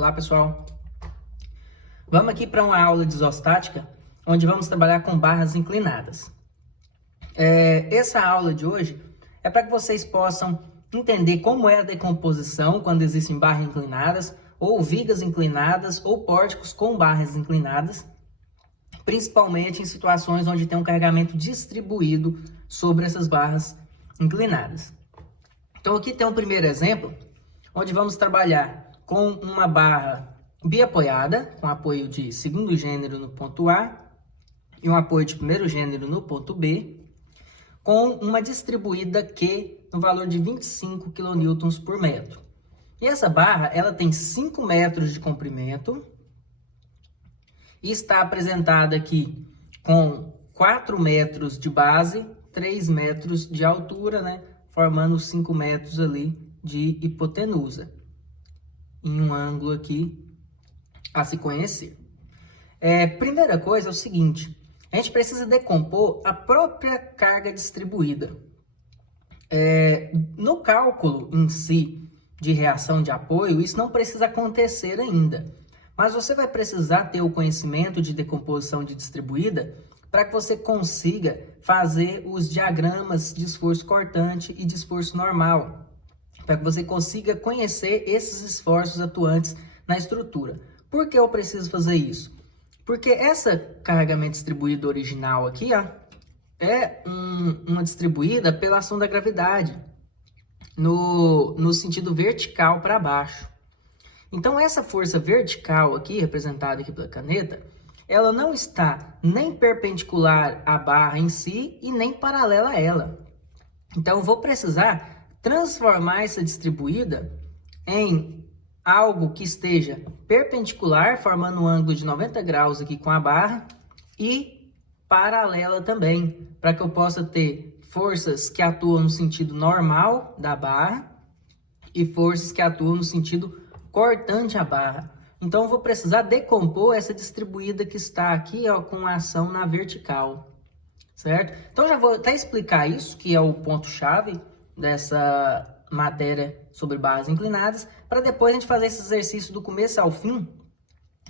Olá pessoal, vamos aqui para uma aula de isostática, onde vamos trabalhar com barras inclinadas. Essa aula de hoje é para que vocês possam entender como é a decomposição quando existem barras inclinadas, ou vigas inclinadas, ou pórticos com barras inclinadas, principalmente em situações onde tem um carregamento distribuído sobre essas barras inclinadas. Então aqui tem um primeiro exemplo, onde vamos trabalhar com uma barra biapoiada, com apoio de segundo gênero no ponto A e um apoio de primeiro gênero no ponto B, com uma distribuída Q no valor de 25 kN por metro. E essa barra ela tem 5 metros de comprimento e está apresentada aqui com 4 metros de base, 3 metros de altura, né, formando 5 metros ali de hipotenusa, em um ângulo aqui a se conhecer. Primeira coisa é o seguinte, a gente precisa decompor a própria carga distribuída. No cálculo em si de reação de apoio, isso não precisa acontecer ainda, mas você vai precisar ter o conhecimento de decomposição de distribuída para que você consiga fazer os diagramas de esforço cortante e de esforço normal, para que você consiga conhecer esses esforços atuantes na estrutura. Por que eu preciso fazer isso? Porque essa carregamento distribuído original aqui, ó, é uma distribuída pela ação da gravidade, no sentido vertical para baixo. Então essa força vertical aqui, representada aqui pela caneta, ela não está nem perpendicular à barra em si e nem paralela a ela. Então eu vou precisar transformar essa distribuída em algo que esteja perpendicular, formando um ângulo de 90 graus aqui com a barra, e paralela também, para que eu possa ter forças que atuam no sentido normal da barra e forças que atuam no sentido cortante à barra. Então eu vou precisar decompor essa distribuída que está aqui, ó, com a ação na vertical, certo? Então já vou até explicar isso, que é o ponto-chave dessa matéria sobre barras inclinadas, para depois a gente fazer esse exercício do começo ao fim,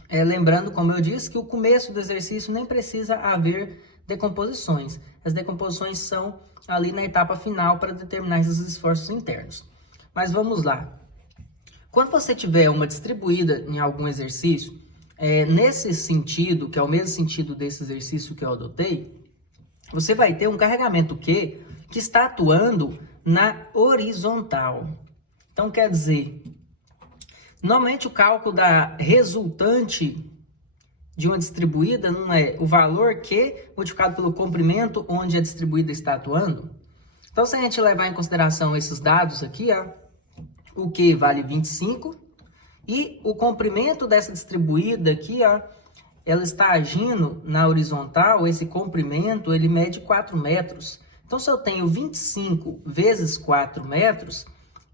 lembrando, como eu disse, que o começo do exercício nem precisa haver decomposições. As decomposições são ali na etapa final para determinar esses esforços internos. Mas vamos lá. Quando você tiver uma distribuída em algum exercício, nesse sentido, que é o mesmo sentido desse exercício que eu adotei, você vai ter um carregamento Q que está atuando na horizontal. Então, quer dizer, normalmente o cálculo da resultante de uma distribuída não é o valor Q multiplicado pelo comprimento onde a distribuída está atuando. Então, se a gente levar em consideração esses dados aqui, ó, o Q vale 25 e o comprimento dessa distribuída aqui, ó, ela está agindo na horizontal, esse comprimento ele mede 4 metros. Então, se eu tenho 25 vezes 4 metros,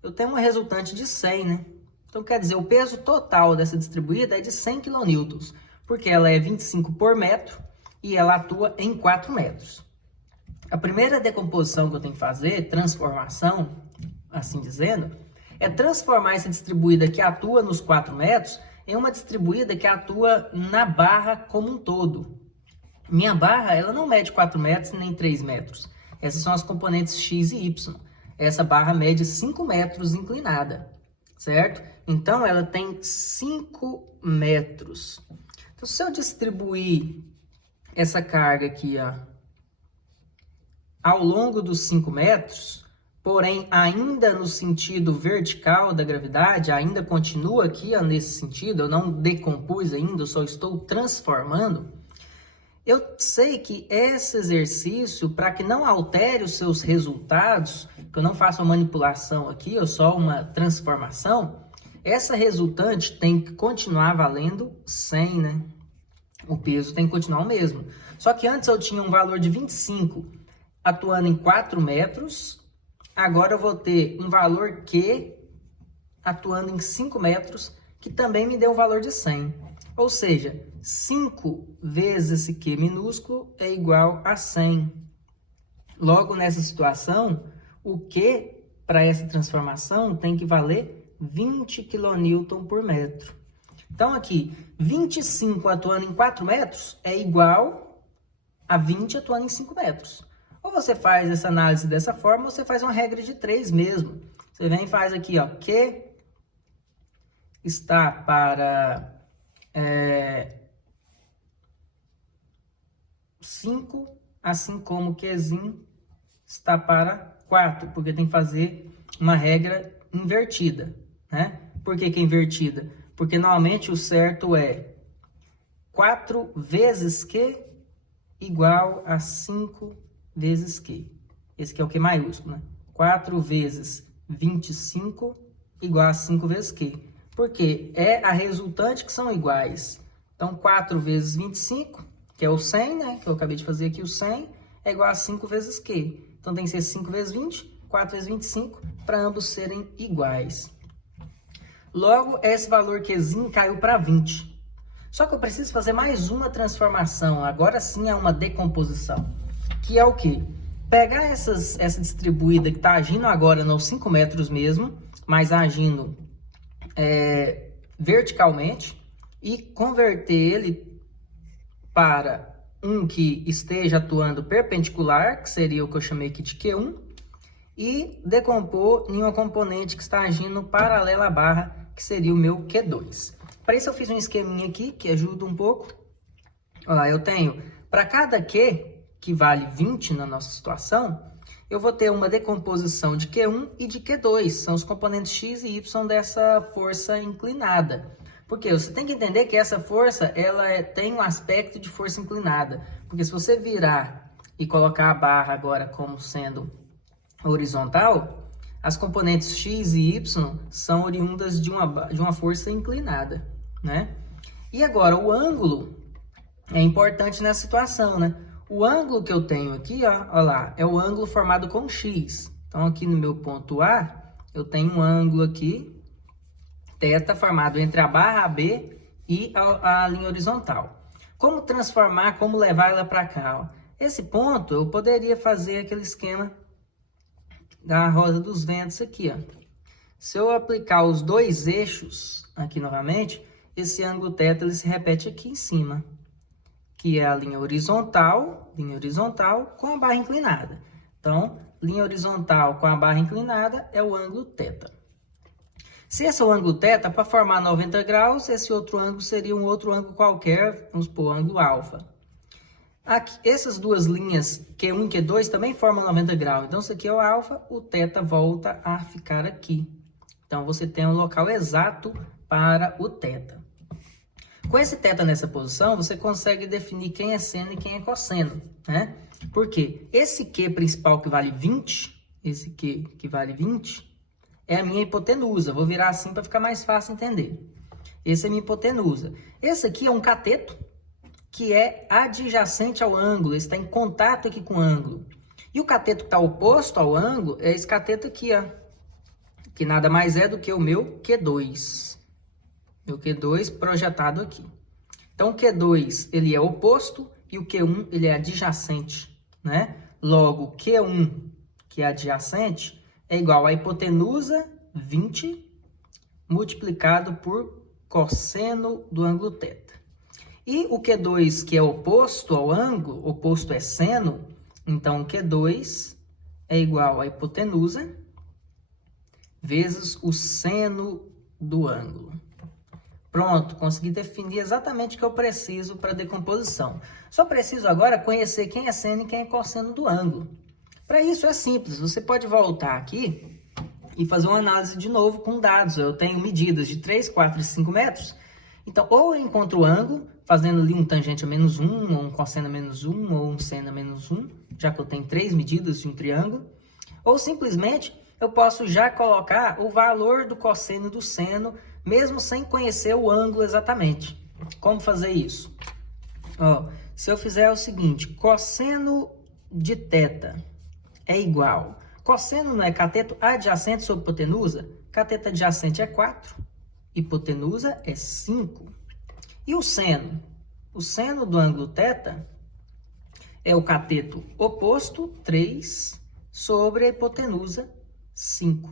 eu tenho uma resultante de 100, né? Então, quer dizer, o peso total dessa distribuída é de 100 kN, porque ela é 25 por metro e ela atua em 4 metros. A primeira decomposição que eu tenho que fazer, transformação, assim dizendo, é transformar essa distribuída que atua nos 4 metros em uma distribuída que atua na barra como um todo. Minha barra, ela não mede 4 metros nem 3 metros. Essas são as componentes X e Y. Essa barra mede 5 metros inclinada, certo? Então, ela tem 5 metros. Então, se eu distribuir essa carga aqui, ó, ao longo dos 5 metros, porém, ainda no sentido vertical da gravidade, ainda continua aqui, ó, nesse sentido, eu não decompus ainda, eu só estou transformando. Eu sei que esse exercício, para que não altere os seus resultados, que eu não faça uma manipulação aqui, ou só uma transformação, essa resultante tem que continuar valendo 100, né? O peso tem que continuar o mesmo. Só que antes eu tinha um valor de 25 atuando em 4 metros, agora eu vou ter um valor Q atuando em 5 metros, que também me deu um valor de 100. Ou seja, 5 vezes esse Q minúsculo é igual a 100. Logo, nessa situação, o Q para essa transformação tem que valer 20 kN por metro. Então, aqui, 25 atuando em 4 metros é igual a 20 atuando em 5 metros. Ou você faz essa análise dessa forma, ou você faz uma regra de 3 mesmo. Você vem e faz aqui, ó, Q está para 5, assim como Qzinho está para 4, porque tem que fazer uma regra invertida, né? Por que que é invertida? Porque normalmente o certo é 4 vezes Q igual a 5 vezes Q. Esse aqui é o Q maiúsculo, né? 4 vezes 25 igual a 5 vezes Q. Porque é a resultante que são iguais. Então, 4 vezes 25, que é o 100, né? Que eu acabei de fazer aqui, o 100, é igual a 5 vezes Q. Então, tem que ser 5 vezes 20, 4 vezes 25, para ambos serem iguais. Logo, esse valor Qzinho caiu para 20. Só que eu preciso fazer mais uma transformação. Agora sim é uma decomposição. Que é o quê? Pegar essa distribuída que está agindo agora nos 5 metros mesmo, mas agindo verticalmente, e converter ele para um que esteja atuando perpendicular, que seria o que eu chamei aqui de Q1, e decompor em uma componente que está agindo paralela à barra, que seria o meu Q2. Para isso eu fiz um esqueminha aqui, que ajuda um pouco. Olha lá, eu tenho, para cada Q, que vale 20 na nossa situação, eu vou ter uma decomposição de Q1 e de Q2, são os componentes X e Y dessa força inclinada. Porque você tem que entender que essa força, ela tem um aspecto de força inclinada. Porque se você virar e colocar a barra agora como sendo horizontal, as componentes X e Y são oriundas de uma força inclinada, né? E agora, o ângulo é importante nessa situação, né? O ângulo que eu tenho aqui, ó lá, é o ângulo formado com X. Então, aqui no meu ponto A, eu tenho um ângulo aqui, θ, formado entre a barra AB e a linha horizontal. Como transformar, como levar ela para cá? Ó? Esse ponto, eu poderia fazer aquele esquema da roda dos ventos aqui, ó. Se eu aplicar os dois eixos aqui novamente, esse ângulo θ ele se repete aqui em cima, que é a linha horizontal com a barra inclinada. Então, linha horizontal com a barra inclinada é o ângulo θ. Se esse é o ângulo θ, para formar 90 graus, esse outro ângulo seria um outro ângulo qualquer, vamos supor, ângulo alfa. Aqui, essas duas linhas, Q1 e Q2, também formam 90 graus. Então, isso aqui é o alfa, o θ volta a ficar aqui. Então, você tem um local exato para o θ. Com esse θ nessa posição, você consegue definir quem é seno e quem é cosseno, né? Por quê? Esse Q principal que vale 20, esse Q que vale 20, é a minha hipotenusa. Vou virar assim para ficar mais fácil entender. Esse é a minha hipotenusa. Esse aqui é um cateto, que é adjacente ao ângulo, está em contato aqui com o ângulo. E o cateto que está oposto ao ângulo é esse cateto aqui, ó, que nada mais é do que o meu Q2. Meu Q2 projetado aqui. Então, o Q2 ele é oposto e o Q1 ele é adjacente, né? Logo, Q1, que é adjacente, é igual a hipotenusa 20 multiplicado por cosseno do ângulo θ. E o Q2, que é oposto ao ângulo, oposto é seno, então Q2 é igual a hipotenusa vezes o seno do ângulo. Pronto, consegui definir exatamente o que eu preciso para decomposição. Só preciso agora conhecer quem é seno e quem é cosseno do ângulo. Para isso é simples, você pode voltar aqui e fazer uma análise de novo com dados. Eu tenho medidas de 3, 4 e 5 metros. Então, ou eu encontro o ângulo, fazendo ali um tangente a menos 1, ou um cosseno a menos 1, ou um seno a menos 1, já que eu tenho 3 medidas de um triângulo. Ou simplesmente, eu posso já colocar o valor do cosseno e do seno, mesmo sem conhecer o ângulo exatamente. Como fazer isso? Ó, se eu fizer o seguinte, cosseno de θ é igual. Cosseno não é cateto adjacente sobre hipotenusa? Cateto adjacente é 4. Hipotenusa é 5. E o seno? O seno do ângulo θ é o cateto oposto, 3, sobre a hipotenusa, 5.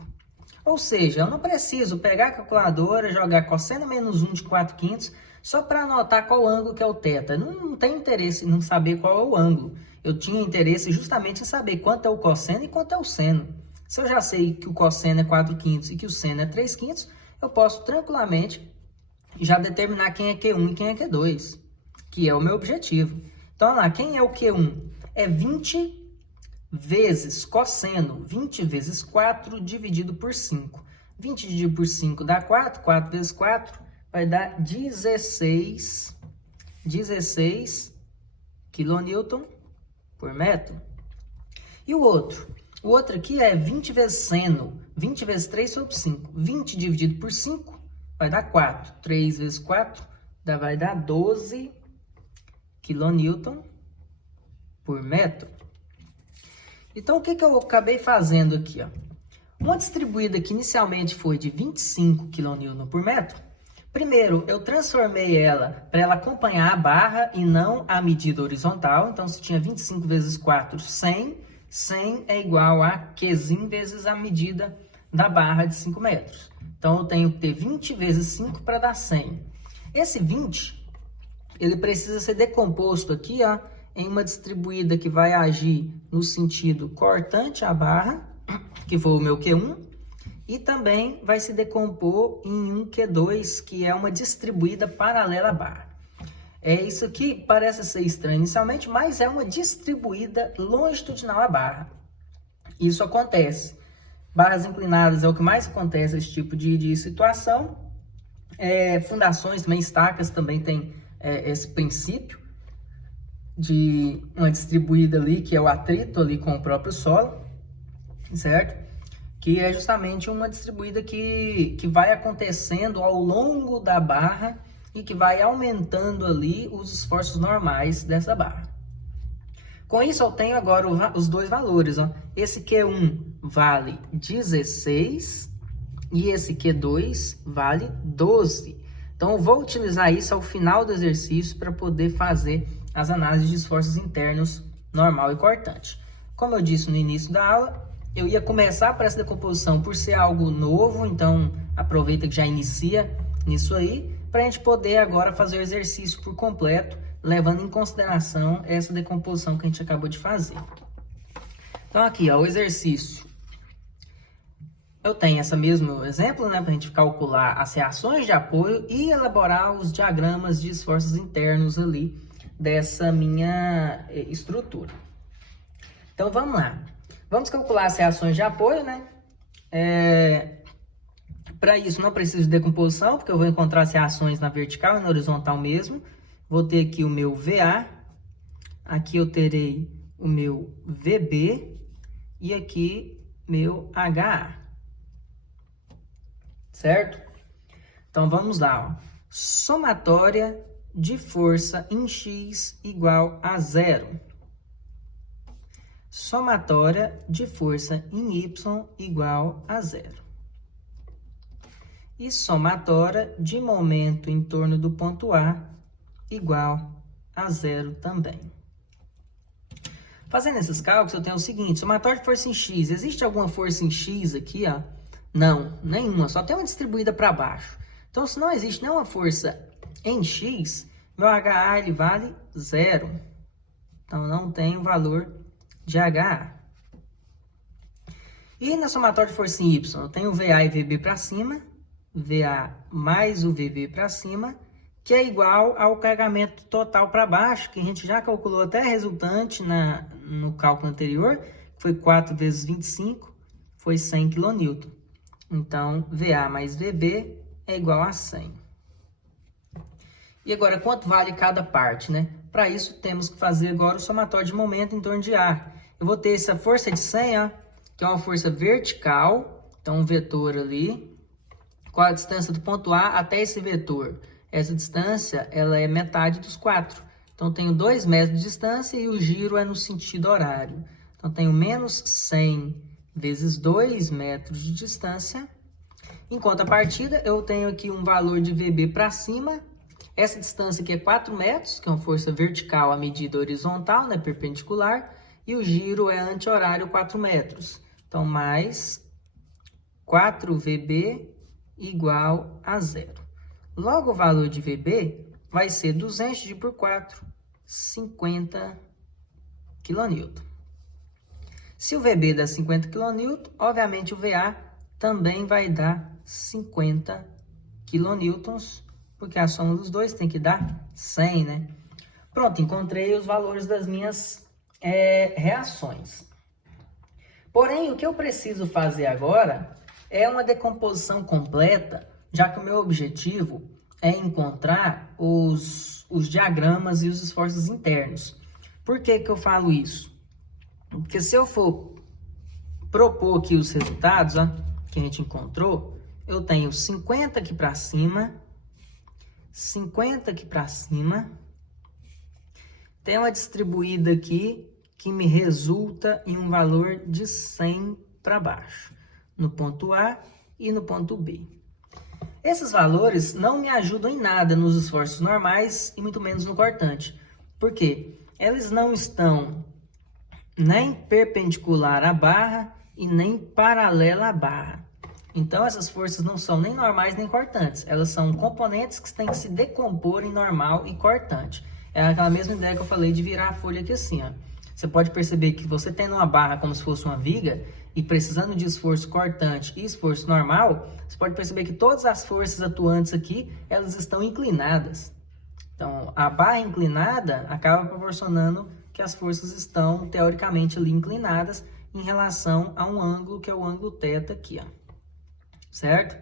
Ou seja, eu não preciso pegar a calculadora, jogar cosseno menos 1 de 4/5 só para anotar qual ângulo que é o θ. Não tenho interesse em não saber qual é o ângulo. Eu tinha interesse justamente em saber quanto é o cosseno e quanto é o seno. Se eu já sei que o cosseno é 4/5 e que o seno é 3/5, eu posso tranquilamente já determinar quem é Q1 e quem é Q2, que é o meu objetivo. Então, olha lá, quem é o Q1? É 20 vezes cosseno, 20 vezes 4 dividido por 5. 20 dividido por 5 dá 4, 4 vezes 4 vai dar 16 kN por metro. E o outro? O outro aqui é 20 vezes seno, 20 vezes 3 sobre 5. 20 dividido por 5 vai dar 4. 3 vezes 4 vai dar 12 kN por metro. Então, o que eu acabei fazendo aqui? Ó? Uma distribuída que inicialmente foi de 25 kN por metro, primeiro, eu transformei ela para ela acompanhar a barra e não a medida horizontal. Então, se tinha 25 vezes 4, 100. 100 é igual a Qzinho vezes a medida da barra de 5 metros. Então, eu tenho que ter 20 vezes 5 para dar 100. Esse 20, ele precisa ser decomposto aqui, ó, em uma distribuída que vai agir no sentido cortante à barra, que foi o meu Q1, e também vai se decompor em um Q2, que é uma distribuída paralela à barra. Isso aqui parece ser estranho inicialmente, mas é uma distribuída longitudinal à barra. Isso acontece. Barras inclinadas é o que mais acontece nesse tipo de situação. Fundações também, estacas também tem esse princípio de uma distribuída ali, que é o atrito ali com o próprio solo, certo? Que é justamente uma distribuída que vai acontecendo ao longo da barra e que vai aumentando ali os esforços normais dessa barra. Com isso, eu tenho agora os dois valores. Ó. Esse Q1 vale 16 e esse Q2 vale 12. Então, eu vou utilizar isso ao final do exercício para poder fazer as análises de esforços internos normal e cortante. Como eu disse no início da aula, eu ia começar para essa decomposição por ser algo novo, então aproveita que já inicia nisso aí, para a gente poder agora fazer o exercício por completo, levando em consideração essa decomposição que a gente acabou de fazer. Então aqui, ó, o exercício. Eu tenho esse mesmo exemplo, né, para a gente calcular as reações de apoio e elaborar os diagramas de esforços internos ali dessa minha estrutura. Então vamos lá. Vamos calcular as reações de apoio, né? Para isso não preciso de decomposição, porque eu vou encontrar as reações na vertical e na horizontal mesmo. Vou ter aqui o meu VA, aqui eu terei o meu VB e aqui meu HA. Certo? Então vamos lá. Ó. Somatória de força em X igual a 0. Somatória de força em Y igual a 0. E somatória de momento em torno do ponto A igual a 0 também. Fazendo esses cálculos, eu tenho o seguinte, somatória de força em X. Existe alguma força em X aqui? Ó? Não, nenhuma. Só tem uma distribuída para baixo. Então, se não existe nenhuma força em X, meu HA ele vale 0. Então, não tem o valor de HA. E na somatória de força em Y, eu tenho VA e VB para cima, VA mais o VB para cima, que é igual ao carregamento total para baixo, que a gente já calculou até resultante no cálculo anterior, que foi 4 vezes 25, foi 100 kN. Então, VA mais VB é igual a 100. E agora, quanto vale cada parte, né? Para isso, temos que fazer agora o somatório de momento em torno de A. Eu vou ter essa força de 100, ó, que é uma força vertical, então um vetor ali. Qual a distância do ponto A até esse vetor? Essa distância, ela é metade dos 4. Então, tenho 2 metros de distância e o giro é no sentido horário. Então, tenho menos 100 vezes 2 metros de distância. Em contrapartida, eu tenho aqui um valor de VB para cima. Essa distância aqui é 4 metros, que é uma força vertical à medida horizontal, né, perpendicular. E o giro é anti-horário 4 metros. Então, mais 4VB igual a 0. Logo, o valor de VB vai ser 200 dividido por 4, 50 kN. Se o VB dá 50 kN, obviamente o VA também vai dar 50 kN, porque a soma dos dois tem que dar 100, né? Pronto, encontrei os valores das minhas reações. Porém, o que eu preciso fazer agora é uma decomposição completa, já que o meu objetivo é encontrar os diagramas e os esforços internos. Por que que eu falo isso? Porque se eu for propor aqui os resultados, ó, que a gente encontrou, eu tenho 50 aqui para cima, 50 aqui para cima, tem uma distribuída aqui que me resulta em um valor de 100 para baixo, no ponto A e no ponto B. Esses valores não me ajudam em nada nos esforços normais e muito menos no cortante. Por quê? Eles não estão nem perpendicular à barra e nem paralela à barra. Então, essas forças não são nem normais nem cortantes. Elas são componentes que têm que se decompor em normal e cortante. É aquela mesma ideia que eu falei de virar a folha aqui assim, ó. Você pode perceber que você tendo uma barra como se fosse uma viga e precisando de esforço cortante e esforço normal, você pode perceber que todas as forças atuantes aqui, elas estão inclinadas. Então, a barra inclinada acaba proporcionando que as forças estão, teoricamente, ali inclinadas em relação a um ângulo, que é o ângulo θ aqui, ó. Certo?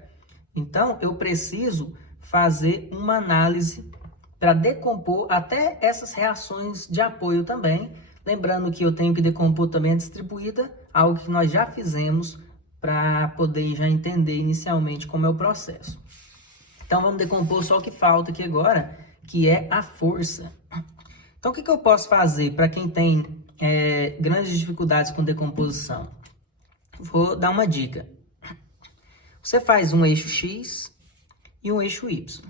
Então, eu preciso fazer uma análise para decompor até essas reações de apoio também. Lembrando que eu tenho que decompor também a distribuída, algo que nós já fizemos para poder já entender inicialmente como é o processo. Então, vamos decompor só o que falta aqui agora, que é a força. Então, o que eu posso fazer para quem tem grandes dificuldades com decomposição? Vou dar uma dica. Você faz um eixo X e um eixo Y.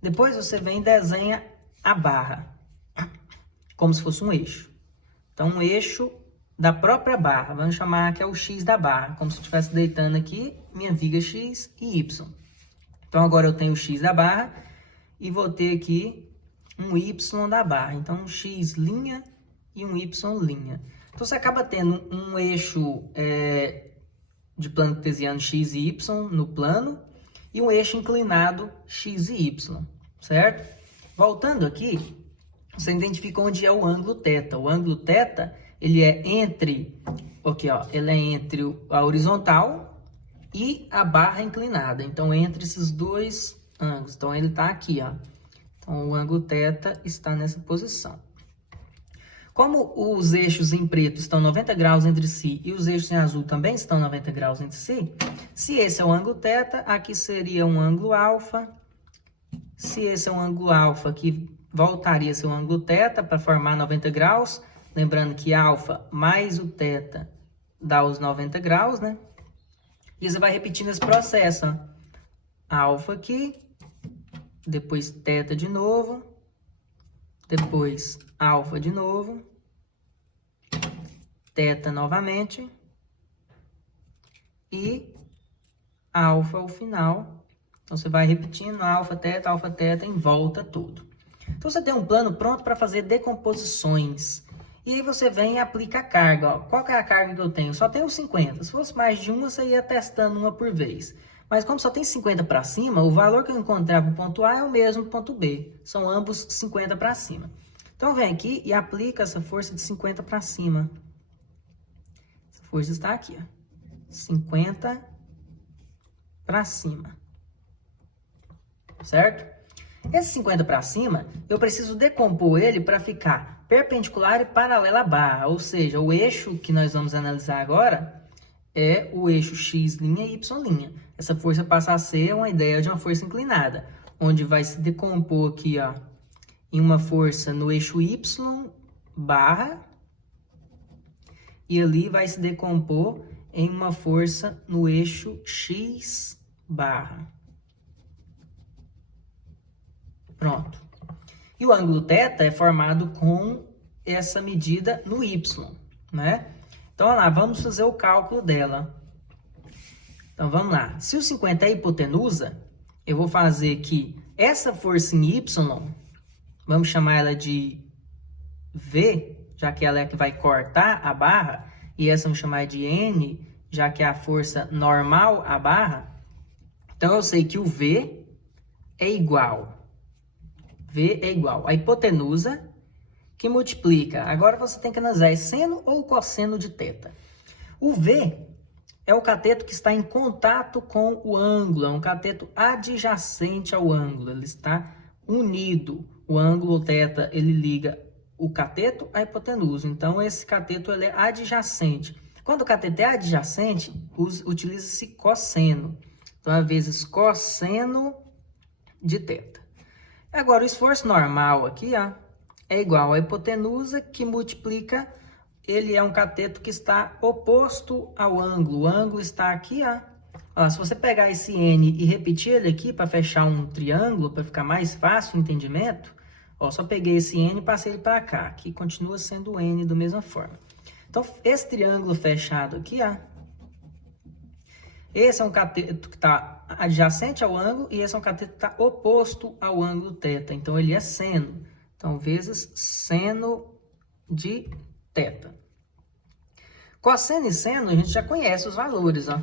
Depois você vem e desenha a barra, como se fosse um eixo. Então, um eixo da própria barra, vamos chamar que é o X da barra, como se eu estivesse deitando aqui minha viga X e Y. Então, agora eu tenho o X da barra e vou ter aqui um Y da barra. Então, um X linha e um Y linha. Então, você acaba tendo um eixo de plano cartesiano X e Y no plano e um eixo inclinado X e Y, certo? Voltando aqui, você identifica onde é o ângulo θ. O ângulo θ, ele é entre, aqui, ó, ele é entre a horizontal e a barra inclinada. Então, entre esses dois ângulos. Então, ele está aqui, ó. Então, o ângulo θ está nessa posição. Como os eixos em preto estão 90 graus entre si e os eixos em azul também estão 90 graus entre si, se esse é o ângulo θ, aqui seria um ângulo alfa. Se esse é um ângulo alfa, aqui voltaria a ser um ângulo θ para formar 90 graus. Lembrando que alfa mais o θ dá os 90 graus, né? E você vai repetindo esse processo, ó. Alfa aqui, depois θ de novo, depois alfa de novo, θ novamente e alfa ao final. Então, você vai repetindo alfa, θ em volta tudo. Então, você tem um plano pronto para fazer decomposições. E aí você vem e aplica a carga. Ó. Qual que é a carga que eu tenho? Só tenho 50. Se fosse mais de uma, você ia testando uma por vez. Mas como só tem 50 para cima, o valor que eu encontrar para o ponto A é o mesmo para o ponto B. São ambos 50 para cima. Então, vem aqui e aplica essa força de 50 para cima. Essa força está aqui, ó. 50 para cima. Certo? Esse 50 para cima, eu preciso decompor ele para ficar perpendicular e paralelo à barra. Ou seja, o eixo que nós vamos analisar agora é o eixo X' e Y'. Essa força passa a ser uma ideia de uma força inclinada, onde vai se decompor aqui, ó, em uma força no eixo Y barra, e ali vai se decompor em uma força no eixo X barra. Pronto. E o ângulo θ é formado com essa medida no Y, né? Então, olha lá, vamos fazer o cálculo dela. Então, vamos lá. Se o 50 é a hipotenusa, eu vou fazer que essa força em Y, vamos chamar ela de V, já que ela é a que vai cortar a barra, e essa vamos chamar de N, já que é a força normal à barra. Então, eu sei que o V é igual a hipotenusa que multiplica. Agora você tem que analisar é seno ou cosseno de θ. O V é o cateto que está em contato com o ângulo, é um cateto adjacente ao ângulo, ele está unido. O ângulo θ, ele liga o cateto à hipotenusa, então esse cateto ele é adjacente. Quando o cateto é adjacente, utiliza-se cosseno. Então, é vezes cosseno de θ. Agora, o esforço normal aqui, ó, é igual à hipotenusa que multiplica, ele é um cateto que está oposto ao ângulo. O ângulo está aqui, ó. Ó, se você pegar esse N e repetir ele aqui para fechar um triângulo, para ficar mais fácil o entendimento, ó, só peguei esse N e passei ele para cá, que continua sendo o N da mesma forma. Então, esse triângulo fechado aqui, ó, esse é um cateto que está adjacente ao ângulo e esse é um cateto que está oposto ao ângulo θ. Então, ele é seno. Então, vezes seno de θ. Cosseno e seno, a gente já conhece os valores, ó.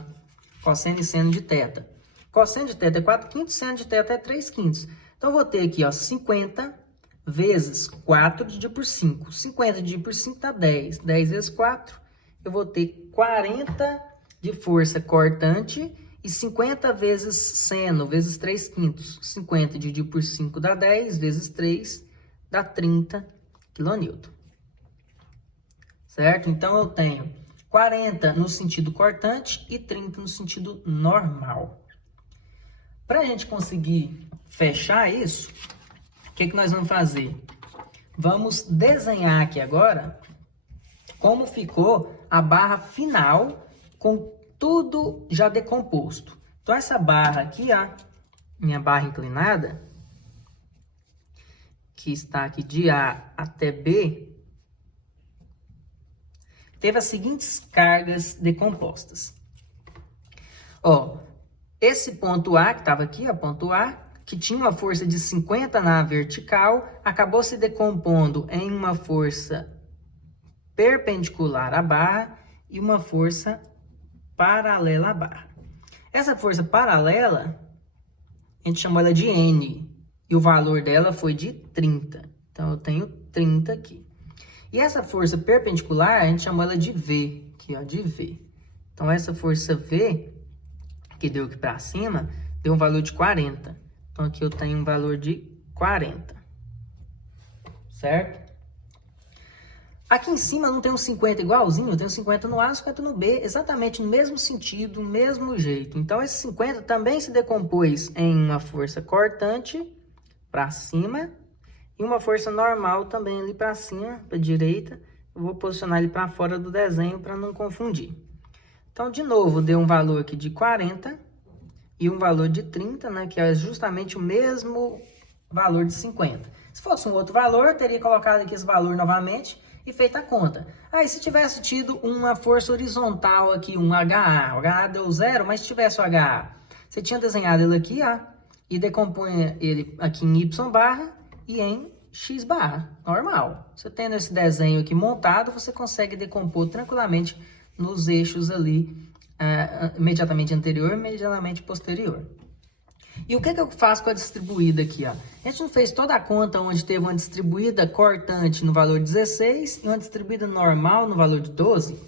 Cosseno e seno de θ. Cosseno de θ é 4/5, seno de θ é 3/5. Então, eu vou ter aqui, ó, 50 vezes 4 dividido por 5. 50 dividido por 5 dá 10. 10 vezes 4, eu vou ter 40 de força cortante e 50 vezes seno, vezes 3/5. 50 dividido por 5 dá 10, vezes 3 dá 30 kN. Certo? Então, eu tenho 40 no sentido cortante e 30 no sentido normal. Para a gente conseguir fechar isso, o que nós vamos fazer? Vamos desenhar aqui agora como ficou a barra final com tudo já decomposto. Então, essa barra aqui, ó, minha barra inclinada, que está aqui de A até B, teve as seguintes cargas decompostas. Ó, esse ponto A, que estava aqui, ó, ponto A, que tinha uma força de 50 na vertical, acabou se decompondo em uma força perpendicular à barra e uma força paralela à barra. Essa força paralela, a gente chamou ela de N, e o valor dela foi de 30. Então, eu tenho 30 aqui. E essa força perpendicular, a gente chamou ela de V, aqui, ó, de V. Então, essa força V, que deu aqui para cima, deu um valor de 40. Então, aqui eu tenho um valor de 40. Certo? Aqui em cima não tem um 50 igualzinho, eu tenho 50 no A e 50 no B, exatamente no mesmo sentido, no mesmo jeito. Então, esse 50 também se decompôs em uma força cortante para cima e uma força normal também ali para cima, para a direita. Eu vou posicionar ele para fora do desenho para não confundir. Então, de novo, deu um valor aqui de 40 e um valor de 30, né, que é justamente o mesmo valor de 50. Se fosse um outro valor, eu teria colocado aqui esse valor novamente e feito a conta. Aí, se tivesse tido uma força horizontal aqui, um HA, o HA deu 0, mas se tivesse o HA, você tinha desenhado ele aqui, ó, e decompunha ele aqui em Y barra e em X barra, normal. Você tendo esse desenho aqui montado, você consegue decompor tranquilamente nos eixos ali, imediatamente anterior e imediatamente posterior. E o que eu faço com a distribuída aqui, ó? A gente não fez toda a conta onde teve uma distribuída cortante no valor de 16 e uma distribuída normal no valor de 12?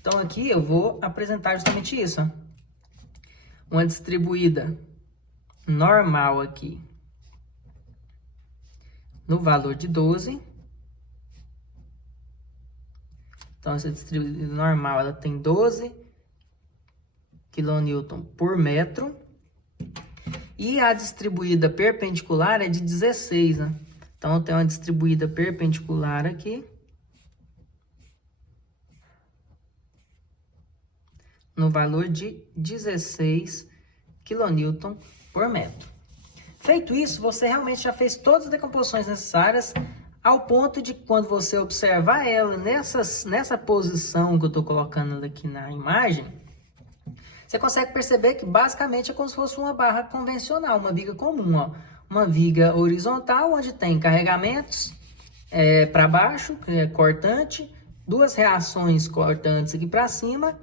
Então, aqui eu vou apresentar justamente isso, ó. Uma distribuída normal aqui no valor de 12. Então, essa distribuída normal, ela tem 12 kN por metro. E a distribuída perpendicular é de 16, né? Então, eu tenho uma distribuída perpendicular aqui. No valor de 16 kN por metro. Feito isso, você realmente já fez todas as decomposições necessárias. ao ponto de quando você observar ela nessa posição que eu estou colocando aqui na imagem, você consegue perceber que basicamente é como se fosse uma barra convencional, uma viga comum, ó. Uma viga horizontal onde tem carregamentos para baixo, que é cortante, duas reações cortantes aqui para cima,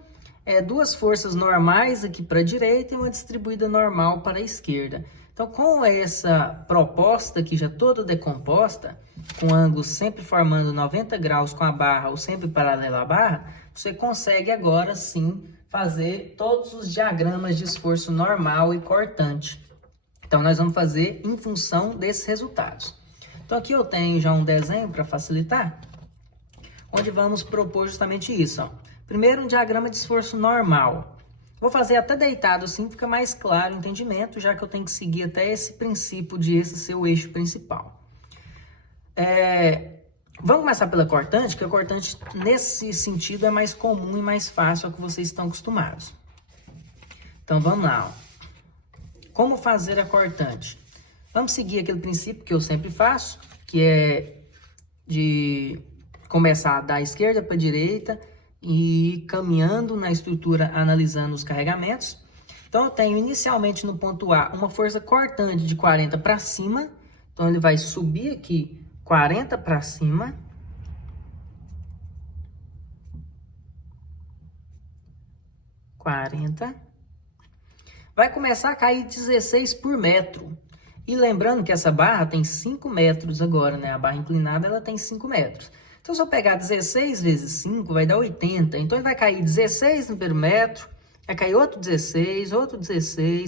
duas forças normais aqui para a direita e uma distribuída normal para a esquerda. Então, com essa proposta aqui já toda decomposta, com ângulos sempre formando 90 graus com a barra ou sempre paralelo à barra, você consegue agora sim fazer todos os diagramas de esforço normal e cortante. Então, nós vamos fazer em função desses resultados. Então, aqui eu tenho já um desenho para facilitar, onde vamos propor justamente isso. Ó. Primeiro, um diagrama de esforço normal. Vou fazer até deitado assim, fica mais claro o entendimento, já que eu tenho que seguir até esse princípio de esse ser o eixo principal. Vamos começar pela cortante, que a cortante, nesse sentido, é mais comum e mais fácil ao que vocês estão acostumados. Então, vamos lá. Ó. Como fazer a cortante? Vamos seguir aquele princípio que eu sempre faço, que é de começar da esquerda para a direita e ir caminhando na estrutura, analisando os carregamentos. Então, eu tenho inicialmente no ponto A uma força cortante de 40 para cima. Então, ele vai subir aqui 40 para cima. Vai começar a cair 16 por metro. E lembrando que essa barra tem 5 metros agora, né? A barra inclinada, ela tem 5 metros. Então, se eu pegar 16 vezes 5, vai dar 80. Então, ele vai cair 16 no primeiro metro, vai cair outro 16,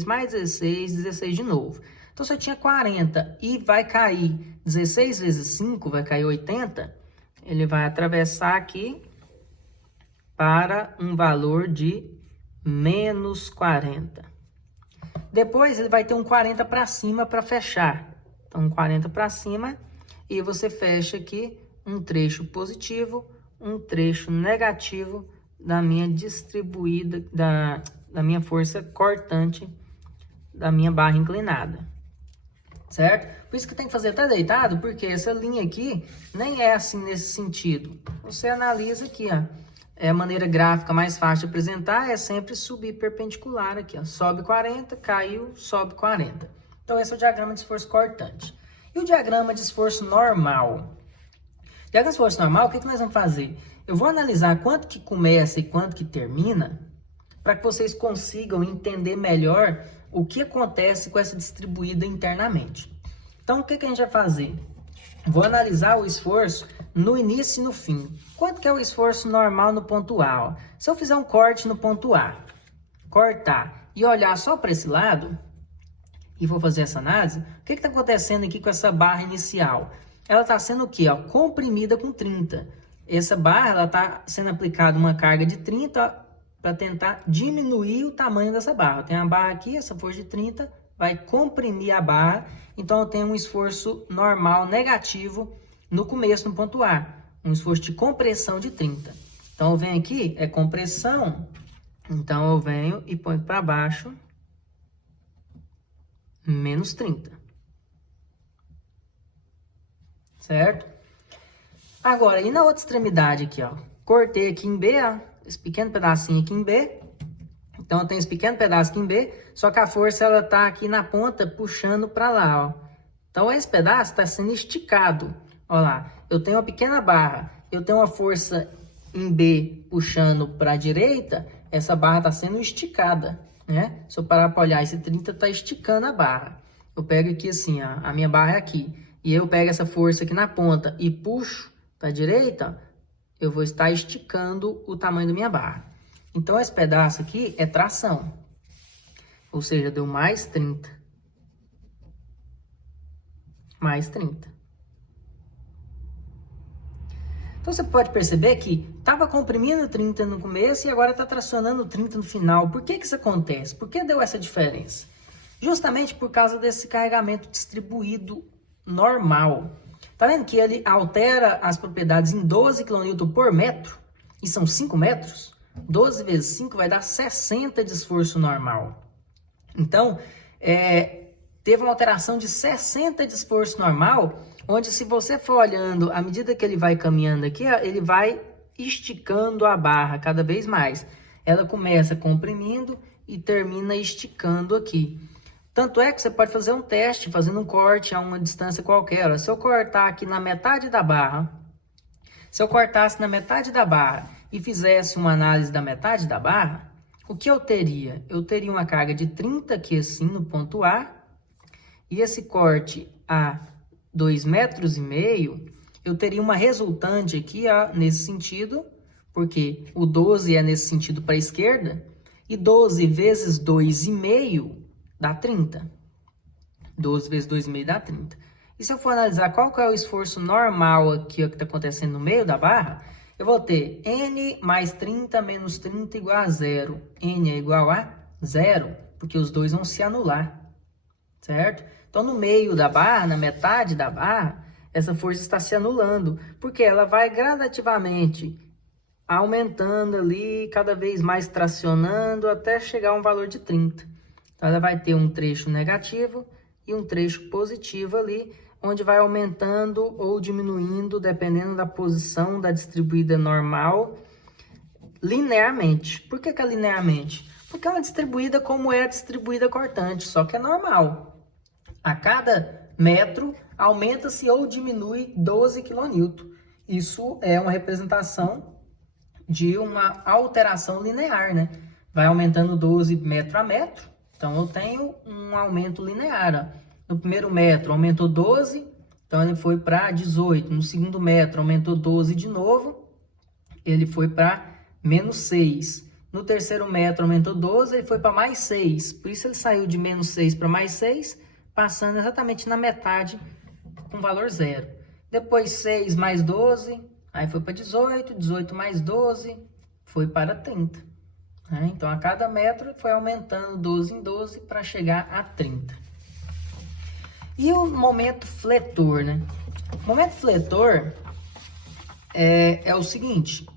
mais 16, 16 de novo. Então, se eu tinha 40 e vai cair 16 vezes 5, vai cair 80, ele vai atravessar aqui para um valor de menos 40. Depois, ele vai ter um 40 para cima para fechar. Então, um 40 para cima e você fecha aqui um trecho positivo, um trecho negativo da minha distribuída, da minha força cortante, da minha barra inclinada. Certo? Por isso que tem que fazer até deitado, porque essa linha aqui nem é assim nesse sentido. Você analisa aqui, ó. A maneira gráfica mais fácil de apresentar é sempre subir perpendicular aqui, ó. Sobe 40, caiu, sobe 40. Então, esse é o diagrama de esforço cortante. E o diagrama de esforço normal? O diagrama de esforço normal, o que nós vamos fazer? Eu vou analisar quanto que começa e quanto que termina, para que vocês consigam entender melhor o que acontece com essa distribuída internamente. Então, o que a gente vai fazer? Vou analisar o esforço no início e no fim. Quanto que é o esforço normal no ponto A? Ó? Se eu fizer um corte no ponto A, cortar e olhar só para esse lado, e vou fazer essa análise, o que está acontecendo aqui com essa barra inicial? Ela está sendo o quê? Ó? Comprimida com 30. Essa barra está sendo aplicada uma carga de 30 para tentar diminuir o tamanho dessa barra. Tem a barra aqui, essa força de 30 vai comprimir a barra. Então, eu tenho um esforço normal negativo no começo, no ponto A. Um esforço de compressão de 30. Então, eu venho aqui, é compressão. Então, eu venho e ponho para baixo menos 30. Certo? Agora, e na outra extremidade aqui, ó. Cortei aqui em B, ó. Esse pequeno pedacinho aqui em B. Então, eu tenho esse pequeno pedaço aqui em B, só que a força, ela tá aqui na ponta, puxando para lá, ó. Então, esse pedaço está sendo esticado. Olha lá, eu tenho uma pequena barra, eu tenho uma força em B puxando para a direita, essa barra está sendo esticada, né? Se eu parar para olhar, esse 30 está esticando a barra. Eu pego aqui assim, ó, a minha barra é aqui, e eu pego essa força aqui na ponta e puxo para a direita, eu vou estar esticando o tamanho da minha barra. Então, esse pedaço aqui é tração. Ou seja, deu mais 30. Mais 30. Então, você pode perceber que estava comprimindo 30 no começo e agora está tracionando 30 no final. Por que isso acontece? Por que deu essa diferença? Justamente por causa desse carregamento distribuído normal. Tá vendo que ele altera as propriedades em 12 kN por metro? E são 5 metros? 12 vezes 5 vai dar 60 de esforço normal. Então, teve uma alteração de 60 de esforço normal, onde se você for olhando, à medida que ele vai caminhando aqui, ó, ele vai esticando a barra cada vez mais. Ela começa comprimindo e termina esticando aqui. Tanto é que você pode fazer um teste, fazendo um corte a uma distância qualquer. Ó, se eu cortar aqui na metade da barra, se eu cortasse na metade da barra e fizesse uma análise da metade da barra, o que eu teria? Eu teria uma carga de 30 aqui assim no ponto A, e esse corte a 2,5 metros, eu teria uma resultante aqui, ó, nesse sentido, porque o 12 é nesse sentido para a esquerda, e 12 vezes 2,5 dá 30. 12 vezes 2,5 dá 30. E se eu for analisar qual que é o esforço normal aqui, ó, que está acontecendo no meio da barra, eu vou ter N mais 30 menos 30 igual a 0. N é igual a 0, porque os dois vão se anular, certo? Então, no meio da barra, na metade da barra, essa força está se anulando, porque ela vai gradativamente aumentando ali, cada vez mais tracionando, até chegar a um valor de 30. Então, ela vai ter um trecho negativo e um trecho positivo ali, onde vai aumentando ou diminuindo, dependendo da posição da distribuída normal, linearmente. Por que é linearmente? Porque é uma distribuída como é a distribuída cortante, só que é normal. A cada metro, aumenta-se ou diminui 12 kN. Isso é uma representação de uma alteração linear, né? Vai aumentando 12 metro a metro, então eu tenho um aumento linear. Ó. No primeiro metro aumentou 12, então ele foi para 18. No segundo metro aumentou 12 de novo, ele foi para menos 6. No terceiro metro aumentou 12, ele foi para mais 6. Por isso ele saiu de menos 6 para mais 6, passando exatamente na metade com valor 0. Depois 6 mais 12, aí foi para 18, 18 mais 12, foi para 30. Então a cada metro foi aumentando 12 em 12 para chegar a 30. E o momento fletor, né? O momento fletor é o seguinte.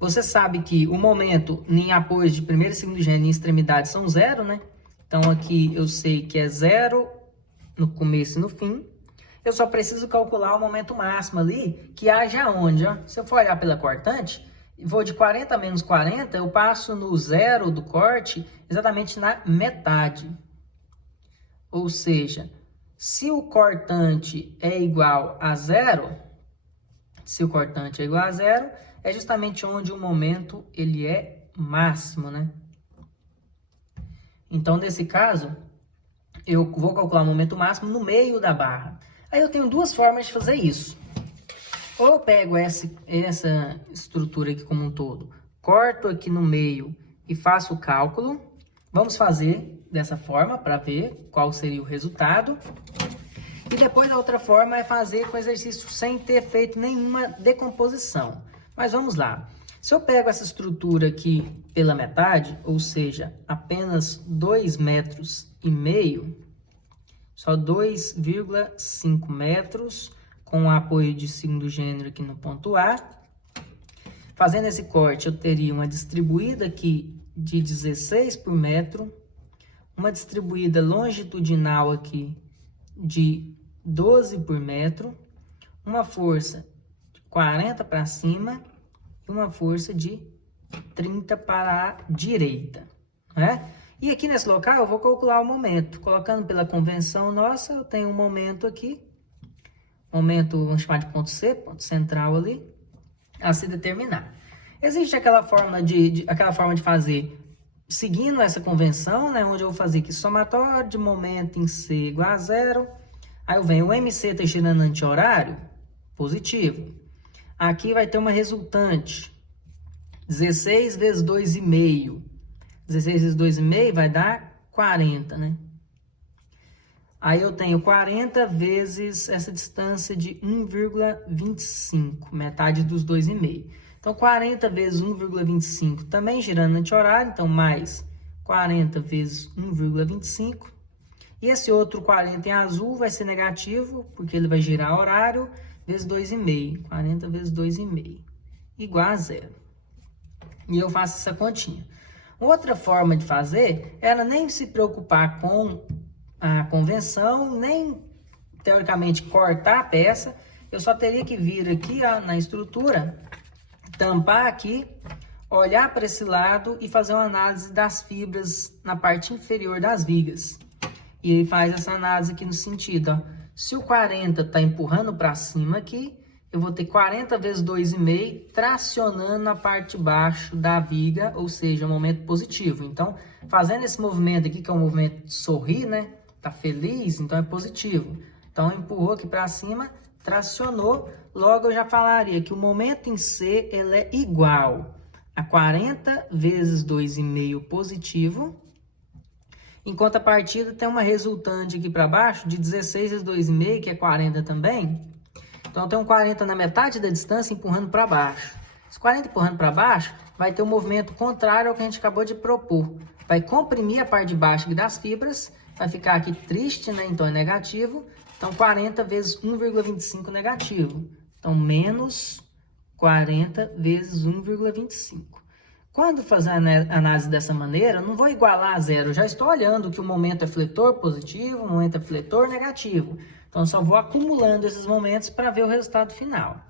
Você sabe que o momento em apoios de primeiro e segundo gênero em extremidades são 0, né? Então aqui eu sei que é 0 no começo e no fim. Eu só preciso calcular o momento máximo ali, que haja onde, ó. Se eu for olhar pela cortante, vou de 40 a menos 40, eu passo no 0 do corte exatamente na metade. Ou seja, se o cortante é igual a 0, é justamente onde o momento ele é máximo, né? Então, nesse caso, eu vou calcular o momento máximo no meio da barra. Aí eu tenho duas formas de fazer isso. Ou eu pego essa estrutura aqui como um todo, corto aqui no meio e faço o cálculo. Vamos fazer dessa forma para ver qual seria o resultado. E depois a outra forma é fazer com o exercício sem ter feito nenhuma decomposição. Mas vamos lá. Se eu pego essa estrutura aqui pela metade, ou seja, apenas 2,5 metros, só 2,5 metros, com o apoio de segundo gênero aqui no ponto A. Fazendo esse corte, eu teria uma distribuída aqui de 16 por metro, uma distribuída longitudinal aqui de 12 por metro, uma força de 40 para cima e uma força de 30 para a direita, né? E aqui nesse local eu vou calcular o momento. Colocando pela convenção nossa, eu tenho um momento aqui, momento, vamos chamar de ponto C, ponto central ali, a se determinar. Existe aquela forma de fazer seguindo essa convenção, né, onde eu vou fazer aqui somatório de momento em C igual a 0. Aí eu venho, o MC está girando anti-horário, positivo. Aqui vai ter uma resultante, 16 vezes 2,5. 16 vezes 2,5 vai dar 40, né? Aí eu tenho 40 vezes essa distância de 1,25, metade dos 2,5. Então, 40 vezes 1,25 também girando anti-horário, então mais 40 vezes 1,25. E esse outro 40 em azul vai ser negativo, porque ele vai girar horário, vezes 2,5. 40 vezes 2,5, igual a 0. E eu faço essa continha. Outra forma de fazer era nem se preocupar com a convenção, nem teoricamente cortar a peça. Eu só teria que vir aqui na estrutura, tampar aqui, olhar para esse lado e fazer uma análise das fibras na parte inferior das vigas. E ele faz essa análise aqui no sentido, ó, se o 40 está empurrando para cima aqui, eu vou ter 40 vezes 2,5 tracionando na parte de baixo da viga, ou seja, um momento positivo. Então, fazendo esse movimento aqui, que é um movimento de sorrir, né? Tá feliz, então é positivo. Então, empurrou aqui para cima, tracionou. Logo, eu já falaria que o momento em C ele é igual a 40 vezes 2,5 positivo. Em contrapartida, tem uma resultante aqui para baixo de 16 vezes 2,5, que é 40 também. Então, tem um 40 na metade da distância empurrando para baixo. Esse 40 empurrando para baixo vai ter um movimento contrário ao que a gente acabou de propor. Vai comprimir a parte de baixo aqui das fibras, vai ficar aqui triste, né? Então, é negativo. Então, 40 vezes 1,25 negativo. Então, menos 40 vezes 1,25. Quando fazer a análise dessa maneira, eu não vou igualar a zero. Eu já estou olhando que o momento é fletor positivo, o momento é fletor negativo. Então, só vou acumulando esses momentos para ver o resultado final.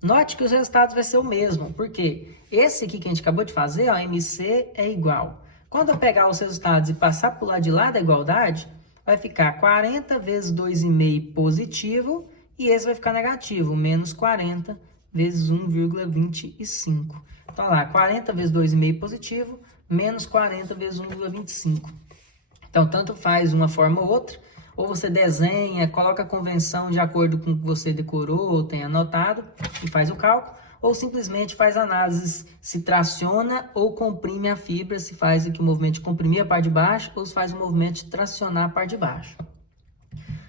Note que os resultados vão ser o mesmo, porque esse aqui que a gente acabou de fazer, ó, MC é igual. Quando eu pegar os resultados e passar para o lado de lá da igualdade, vai ficar 40 vezes 2,5 positivo e esse vai ficar negativo, menos 40 vezes 1,25. Então, lá, 40 vezes 2,5 positivo, menos 40 vezes 1,25. Então, tanto faz uma forma ou outra. Ou você desenha, coloca a convenção de acordo com o que você decorou ou tem anotado e faz o cálculo. Ou simplesmente faz análises se traciona ou comprime a fibra, se faz aqui o movimento de comprimir a parte de baixo ou se faz o movimento de tracionar a parte de baixo.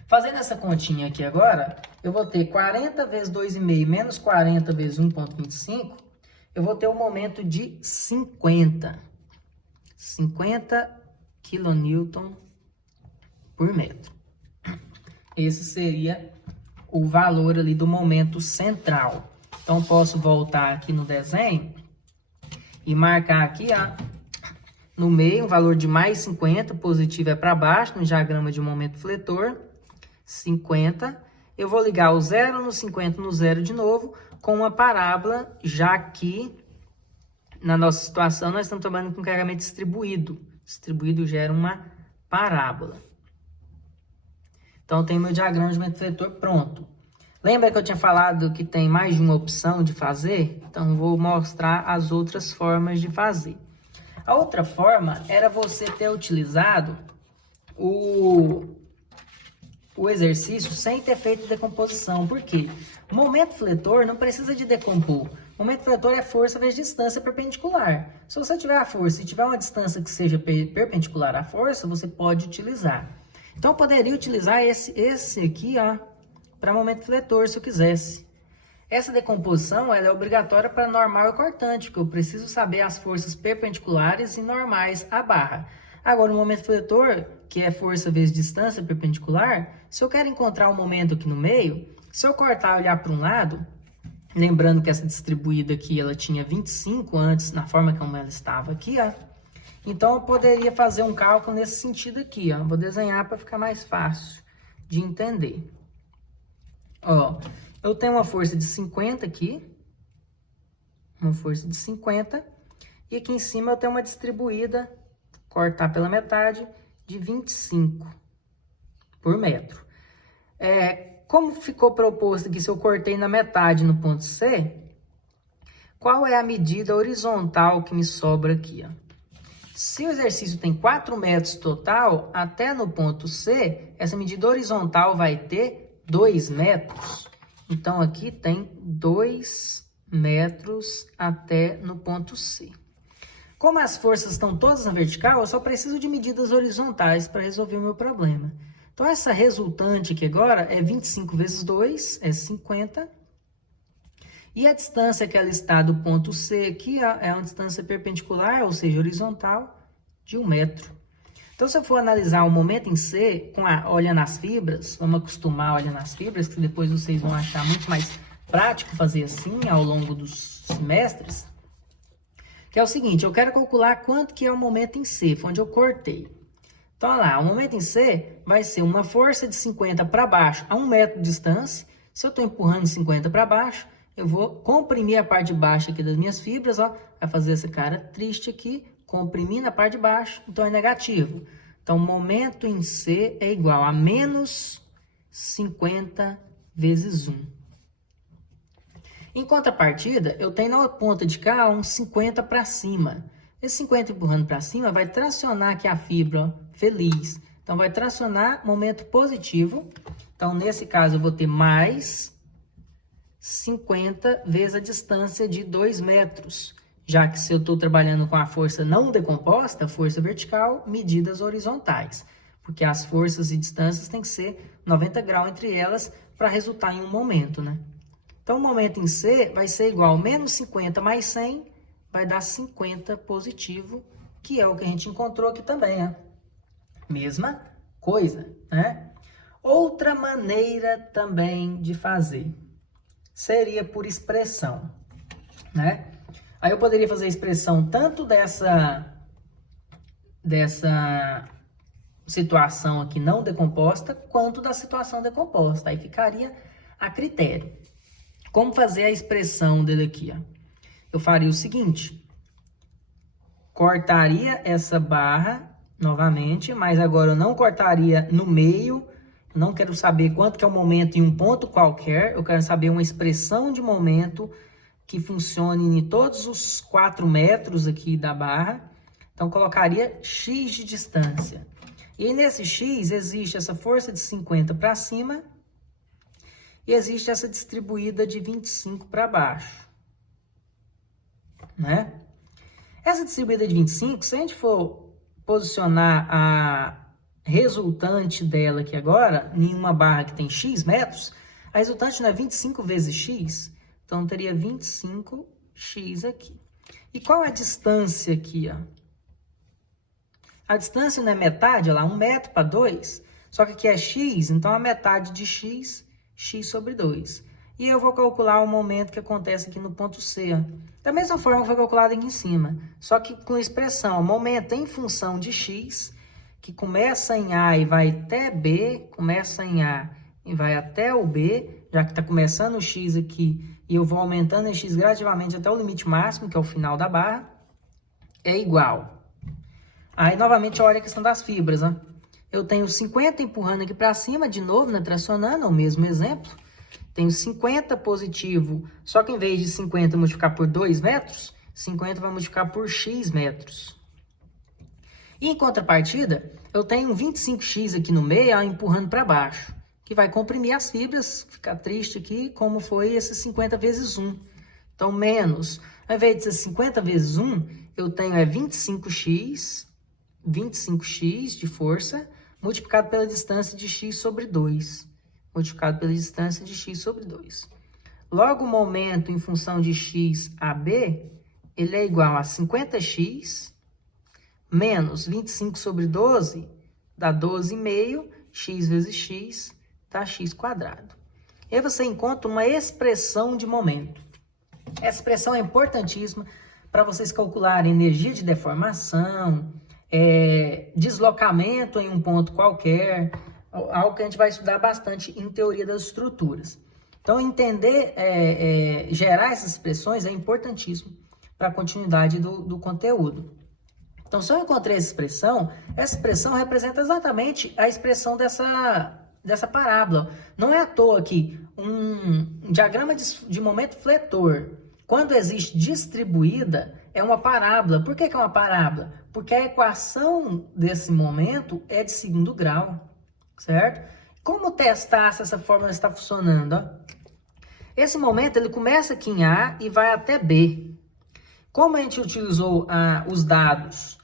Fazendo essa continha aqui agora, eu vou ter 40 vezes 2,5 menos 40 vezes 1,25, eu vou ter um momento de 50 kN por metro. Esse seria o valor ali do momento central. Então, posso voltar aqui no desenho e marcar aqui, ó, no meio, um valor de mais 50, positivo é para baixo, no diagrama de momento fletor, 50. Eu vou ligar o 0 no 50 no 0 de novo, com uma parábola, já que na nossa situação nós estamos trabalhando com carregamento distribuído. Distribuído gera uma parábola. Então, tem meu diagrama de momento fletor pronto. Lembra que eu tinha falado que tem mais de uma opção de fazer? Então, vou mostrar as outras formas de fazer. A outra forma era você ter utilizado o exercício sem ter feito decomposição. Por quê? O momento fletor não precisa de decompor. O momento fletor é força vezes distância perpendicular. Se você tiver a força e tiver uma distância que seja perpendicular à força, você pode utilizar. Então, eu poderia utilizar esse aqui, ó, para momento fletor, se eu quisesse. Essa decomposição ela é obrigatória para normal e cortante, porque eu preciso saber as forças perpendiculares e normais à barra. Agora, o momento fletor, que é força vezes distância perpendicular, se eu quero encontrar um momento aqui no meio, se eu cortar e olhar para um lado, lembrando que essa distribuída aqui, ela tinha 25 antes, na forma como ela estava aqui, ó. Então, eu poderia fazer um cálculo nesse sentido aqui, ó. Vou desenhar para ficar mais fácil de entender. Ó, eu tenho uma força de 50 aqui. Uma força de 50. E aqui em cima eu tenho uma distribuída, cortar pela metade, de 25 por metro. Como ficou proposto aqui, se eu cortei na metade no ponto C, qual é a medida horizontal que me sobra aqui, ó? Se o exercício tem 4 metros total, até no ponto C, essa medida horizontal vai ter 2 metros. Então, aqui tem 2 metros até no ponto C. Como as forças estão todas na vertical, eu só preciso de medidas horizontais para resolver o meu problema. Então, essa resultante aqui agora é 25 vezes 2, é 50. E a distância que ela está do ponto C aqui, ó, é uma distância perpendicular, ou seja, horizontal, de 1 metro. Então, se eu for analisar o momento em C, olhando as fibras, vamos acostumar olhando as fibras, que depois vocês vão achar muito mais prático fazer assim ao longo dos semestres. que é o seguinte, eu quero calcular quanto que é o momento em C, foi onde eu cortei. Então, olha lá, o momento em C vai ser uma força de 50 para baixo a 1 metro de distância. Se eu estou empurrando 50 para baixo, eu vou comprimir a parte de baixo aqui das minhas fibras, ó, vai fazer essa cara triste aqui, comprimindo a parte de baixo, então é negativo. Então, momento em C é igual a menos 50 vezes 1. Em contrapartida, eu tenho na ponta de cá uns 50 para cima. Esse 50 empurrando para cima vai tracionar aqui a fibra, ó, feliz. Então, vai tracionar momento positivo. Então, nesse caso, eu vou ter mais 50 vezes a distância de 2 metros. Já que se eu estou trabalhando com a força não decomposta, força vertical, medidas horizontais. Porque as forças e distâncias têm que ser 90 graus entre elas para resultar em um momento, né? Então, o momento em C vai ser igual a menos 50 mais 100, vai dar 50 positivo, que é o que a gente encontrou aqui também, né? Mesma coisa, né? Outra maneira também de fazer seria por expressão, né? Aí eu poderia fazer a expressão tanto dessa situação aqui não decomposta, quanto da situação decomposta. Aí ficaria a critério. Como fazer a expressão dele aqui, ó? Eu faria o seguinte, cortaria essa barra novamente, mas agora eu não cortaria no meio, não quero saber quanto que é o momento em um ponto qualquer, eu quero saber uma expressão de momento que funcione em todos os 4 metros aqui da barra. Então, colocaria x de distância. E aí, nesse x, existe essa força de 50 para cima e existe essa distribuída de 25 para baixo, né? Essa distribuída de 25, se a gente for posicionar a resultante dela aqui agora, em uma barra que tem x metros, a resultante não é 25 vezes x, então teria 25x aqui. E qual é a distância aqui, ó? A distância não é metade, olha lá, 1 metro para 2, só que aqui é x, então a metade de x, x sobre 2. E eu vou calcular o momento que acontece aqui no ponto C, ó. Da mesma forma que foi calculado aqui em cima, só que com expressão, o momento em função de x, que começa em A e vai até B, começa em A e vai até o B, já que está começando o x aqui, e eu vou aumentando esse x gradativamente até o limite máximo, que é o final da barra, é igual. Aí, novamente, olha a questão das fibras, ó. Eu tenho 50 empurrando aqui para cima, de novo, né, tracionando, é o mesmo exemplo. Tenho 50 positivo, só que em vez de 50 multiplicar por 2 metros, 50 vai multiplicar por x metros. E em contrapartida, eu tenho um 25x aqui no meio, ó, empurrando para baixo, que vai comprimir as fibras, ficar triste aqui, como foi esse 50 vezes 1. Então, menos, ao invés de ser 50 vezes 1, eu tenho 25x de força, multiplicado pela distância de x sobre 2. Multiplicado pela distância de x sobre 2. Logo, o momento em função de x a b, ele é igual a 50x menos 25 sobre 12, dá 12,5, x vezes x, dá x quadrado. E aí você encontra uma expressão de momento. Essa expressão é importantíssima para vocês calcularem energia de deformação, deslocamento em um ponto qualquer, algo que a gente vai estudar bastante em teoria das estruturas. Então, entender, gerar essas expressões é importantíssimo para a continuidade do conteúdo. Então, se eu encontrei essa expressão representa exatamente a expressão dessa parábola. Não é à toa que um diagrama de momento fletor, quando existe distribuída, é uma parábola. Por que é uma parábola? Porque a equação desse momento é de segundo grau, certo? Como testar se essa fórmula está funcionando? Ó? Esse momento ele começa aqui em A e vai até B. Como a gente utilizou os dados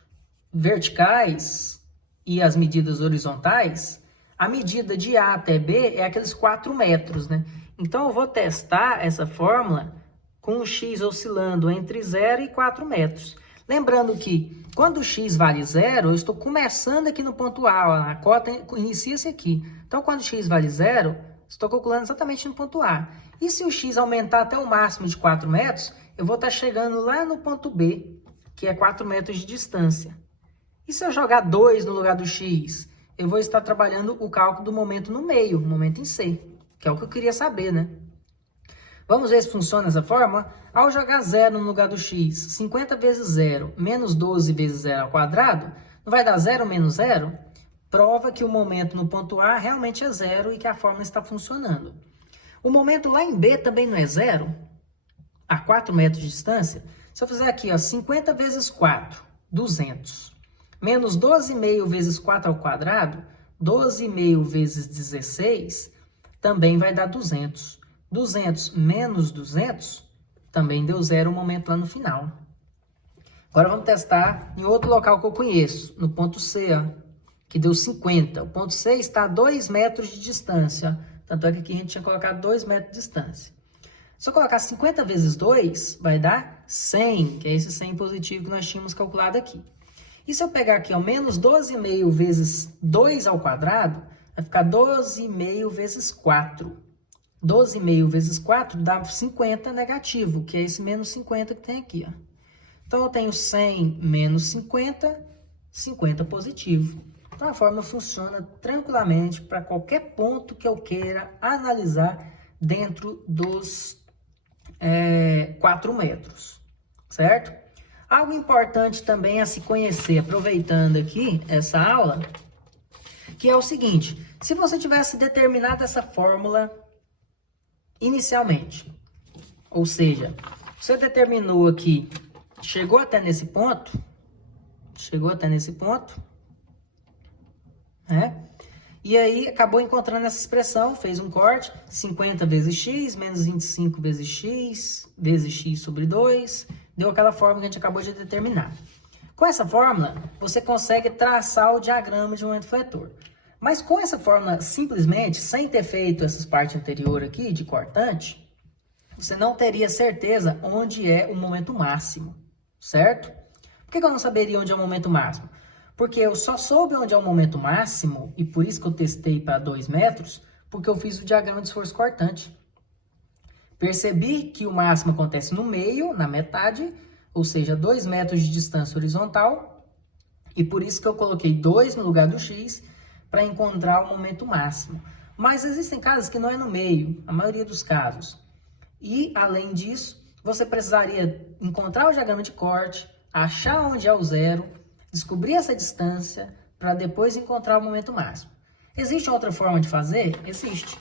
verticais e as medidas horizontais, a medida de A até B é aqueles 4 metros, né? Então, eu vou testar essa fórmula com o x oscilando entre 0 e 4 metros. Lembrando que, quando o x vale 0, eu estou começando aqui no ponto A, a cota inicia-se aqui. Então, quando o x vale 0, estou calculando exatamente no ponto A. E se o x aumentar até o máximo de 4 metros, eu vou estar chegando lá no ponto B. que é 4 metros de distância. E se eu jogar 2 no lugar do x, eu vou estar trabalhando o cálculo do momento no meio, momento em C, que é o que eu queria saber, né? Vamos ver se funciona essa forma? Ao jogar 0 no lugar do x, 50 vezes 0 menos 12 vezes 0 ao quadrado, não vai dar 0 menos 0? Prova que o momento no ponto A realmente é 0 e que a fórmula está funcionando. O momento lá em B também não é 0? A 4 metros de distância? Se eu fizer aqui, ó, 50 vezes 4, 200. Menos 12,5 vezes 4 ao quadrado, 12,5 vezes 16, também vai dar 200. 200 menos 200, também deu 0 o momento lá no final. Agora vamos testar em outro local que eu conheço, no ponto C, ó, que deu 50. O ponto C está a 2 metros de distância. Tanto é que aqui a gente tinha colocado 2 metros de distância. Se eu colocar 50 vezes 2, vai dar 100, que é esse 100 positivo que nós tínhamos calculado aqui. E se eu pegar aqui, ó, menos 12,5 vezes 2 ao quadrado, vai ficar 12,5 vezes 4. 12,5 vezes 4 dá 50 negativo, que é esse menos 50 que tem aqui, ó. Então, eu tenho 100 menos 50, 50 positivo. Então, a fórmula funciona tranquilamente para qualquer ponto que eu queira analisar dentro dos 4 metros, certo? Algo importante também a se conhecer, aproveitando aqui essa aula, que é o seguinte: se você tivesse determinado essa fórmula inicialmente, ou seja, você determinou aqui, chegou até nesse ponto, né? E aí acabou encontrando essa expressão, fez um corte, 50 vezes x menos 25 vezes x sobre 2, deu aquela fórmula que a gente acabou de determinar. Com essa fórmula, você consegue traçar o diagrama de um momento fletor. Mas com essa fórmula, simplesmente, sem ter feito essas partes anteriores aqui, de cortante, você não teria certeza onde é o momento máximo, certo? Por que eu não saberia onde é o momento máximo? Porque eu só soube onde é o momento máximo, e por isso que eu testei para 2 metros, porque eu fiz o diagrama de esforço cortante. Percebi que o máximo acontece no meio, na metade, ou seja, 2 metros de distância horizontal, e por isso que eu coloquei 2 no lugar do x, para encontrar o momento máximo. Mas existem casos que não é no meio, a maioria dos casos. E, além disso, você precisaria encontrar o diagrama de corte, achar onde é o zero, descobrir essa distância, para depois encontrar o momento máximo. Existe outra forma de fazer? Existe.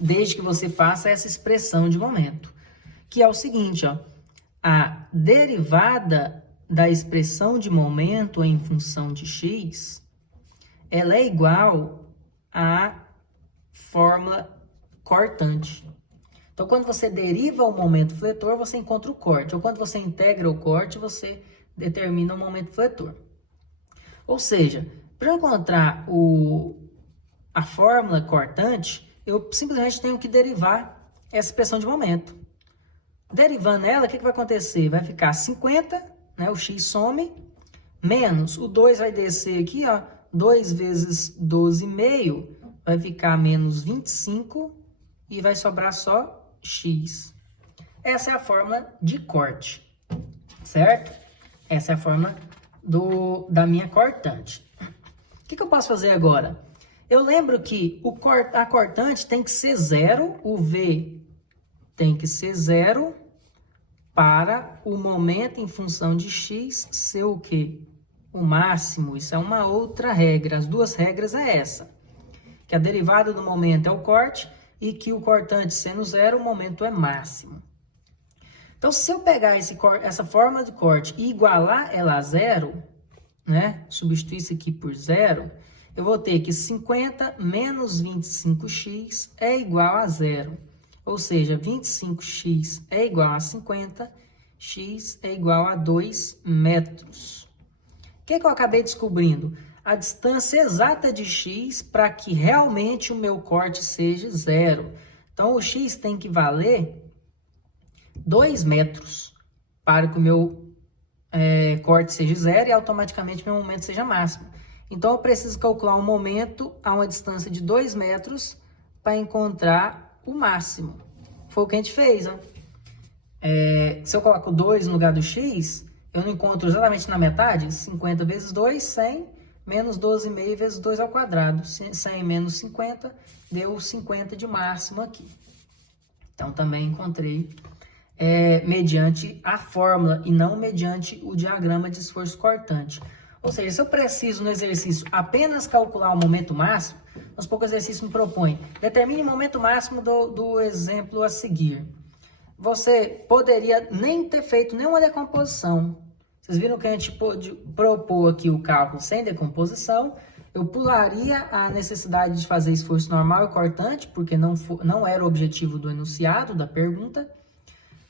Desde que você faça essa expressão de momento, que é o seguinte, ó, a derivada da expressão de momento em função de x, ela é igual à fórmula cortante. Então, quando você deriva o momento fletor, você encontra o corte. Ou quando você integra o corte, você determina o momento fletor. Ou seja, para eu encontrar a fórmula cortante, eu simplesmente tenho que derivar essa expressão de momento. Derivando ela, o que vai acontecer? Vai ficar 50, né, o x some, menos o 2 vai descer aqui, ó, 2 vezes 12,5 vai ficar menos 25 e vai sobrar só x. Essa é a fórmula de corte, certo? Essa é a fórmula da minha cortante. O que eu posso fazer agora? Eu lembro que a cortante tem que ser 0, o V tem que ser 0 para o momento em função de x ser o quê? O máximo. Isso é uma outra regra. As duas regras é essa. Que a derivada do momento é o corte e que o cortante sendo 0, o momento é máximo. Então, se eu pegar essa fórmula de corte e igualar ela a 0, né? Substituir isso aqui por 0, eu vou ter que 50 menos 25x é igual a 0. Ou seja, 25x é igual a 50, x é igual a 2 metros. O que eu acabei descobrindo? A distância exata de x para que realmente o meu corte seja 0. Então, o x tem que valer 2 metros para que o meu corte seja 0 e automaticamente meu momento seja máximo. Então, eu preciso calcular um momento a uma distância de 2 metros para encontrar o máximo. Foi o que a gente fez, ó. Se eu coloco 2 no lugar do x, eu não encontro exatamente na metade? 50 vezes 2, 100, menos 12,5 vezes 2 ao quadrado. 100 menos 50, deu 50 de máximo aqui. Então, também encontrei mediante a fórmula e não mediante o diagrama de esforço cortante. Ou seja, se eu preciso no exercício apenas calcular o momento máximo, vamos supor que o exercício me propõe, determine o momento máximo do exemplo a seguir. Você poderia nem ter feito nenhuma decomposição. Vocês viram que a gente pôde propor aqui o cálculo sem decomposição. Eu pularia a necessidade de fazer esforço normal e cortante, porque não era o objetivo do enunciado, da pergunta.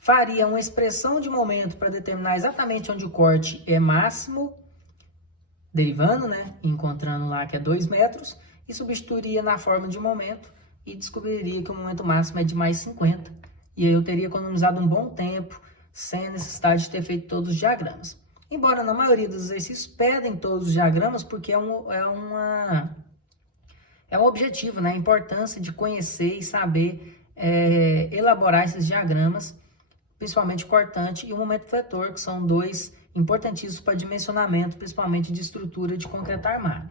Faria uma expressão de momento para determinar exatamente onde o corte é máximo, derivando, né? Encontrando lá que é 2 metros, e substituiria na forma de momento e descobriria que o momento máximo é de mais 50. E aí eu teria economizado um bom tempo, sem a necessidade de ter feito todos os diagramas. Embora na maioria dos exercícios pedem todos os diagramas, porque é um objetivo, né? A importância de conhecer e saber elaborar esses diagramas, principalmente o cortante e o momento fletor, que são dois importantíssimos para dimensionamento, principalmente de estrutura de concreto armado.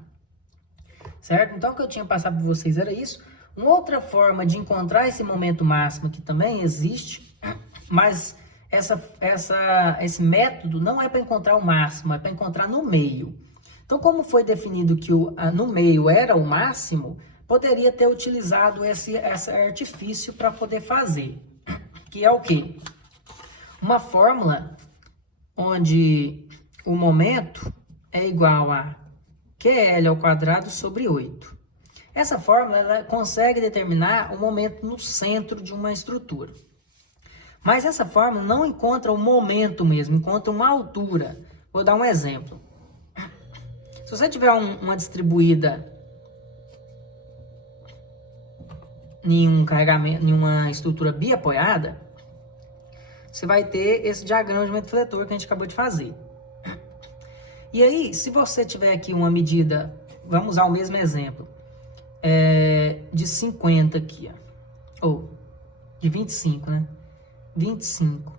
Certo? Então, o que eu tinha passado para vocês era isso. Uma outra forma de encontrar esse momento máximo que também existe, mas esse método não é para encontrar o máximo, é para encontrar no meio. Então, como foi definido que no meio era o máximo, poderia ter utilizado esse artifício para poder fazer. Que é o quê? Uma fórmula onde o momento é igual a QL ao quadrado sobre 8. Essa fórmula ela consegue determinar o momento no centro de uma estrutura. Mas essa fórmula não encontra o momento mesmo, encontra uma altura. Vou dar um exemplo. Se você tiver uma distribuída em um carregamento, em uma estrutura biapoiada, você vai ter esse diagrama de momento fletor que a gente acabou de fazer. E aí, se você tiver aqui uma medida, vamos usar o mesmo exemplo, de 50 aqui, ó, ou de 25, né? 25.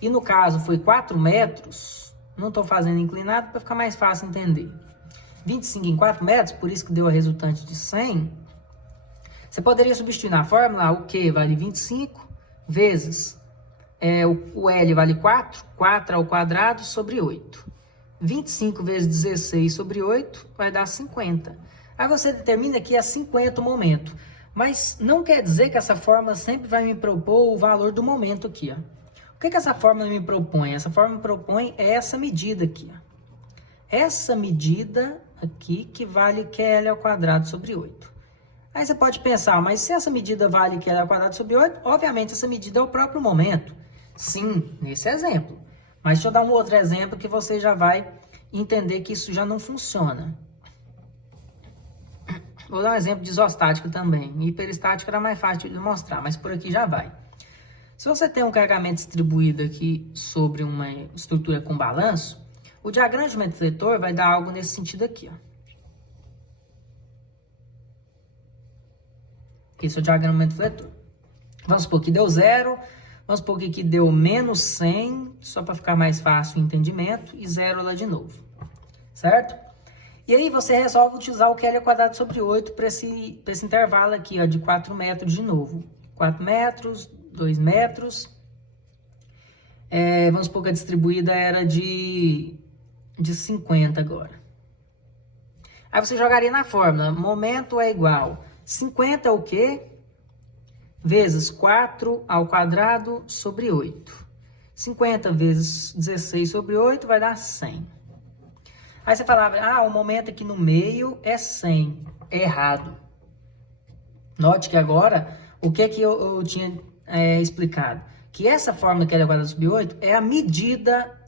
E no caso foi 4 metros, não estou fazendo inclinado para ficar mais fácil entender. 25 em 4 metros, por isso que deu a resultante de 100. Você poderia substituir na fórmula o Q vale 25 vezes o L vale 4, 4 ao quadrado sobre 8. 25 vezes 16 sobre 8 vai dar 50. Aí você determina que é 50 o momento. Mas não quer dizer que essa fórmula sempre vai me propor o valor do momento aqui, ó. O que essa fórmula me propõe? Essa fórmula me propõe essa medida aqui, ó. Essa medida aqui que vale QL ao quadrado sobre 8. Aí você pode pensar, mas se essa medida vale QL ao quadrado sobre 8, obviamente essa medida é o próprio momento. Sim, nesse exemplo. Mas deixa eu dar um outro exemplo que você já vai entender que isso já não funciona. Vou dar um exemplo de isostática também. Hiperestática era mais fácil de mostrar, mas por aqui já vai. Se você tem um carregamento distribuído aqui sobre uma estrutura com balanço, o diagrama de momento fletor vai dar algo nesse sentido aqui, ó. Esse é o diagrama de momento fletor. Vamos supor que deu 0, vamos supor que aqui deu menos 100, só para ficar mais fácil o entendimento, e 0 lá de novo, certo? E aí você resolve utilizar o QL ao quadrado sobre 8 para esse intervalo aqui, ó, de 4 metros de novo. 4 metros, 2 metros. Vamos supor que a distribuída era de 50 agora. Aí você jogaria na fórmula, momento é igual 50 é o quê? Vezes 4 ao quadrado sobre 8. 50 vezes 16 sobre 8 vai dar 100. Aí você falava, o momento aqui no meio é 100. Errado. Note que agora, o que eu tinha explicado? Que essa fórmula que é quadrado sobre 8 é a medida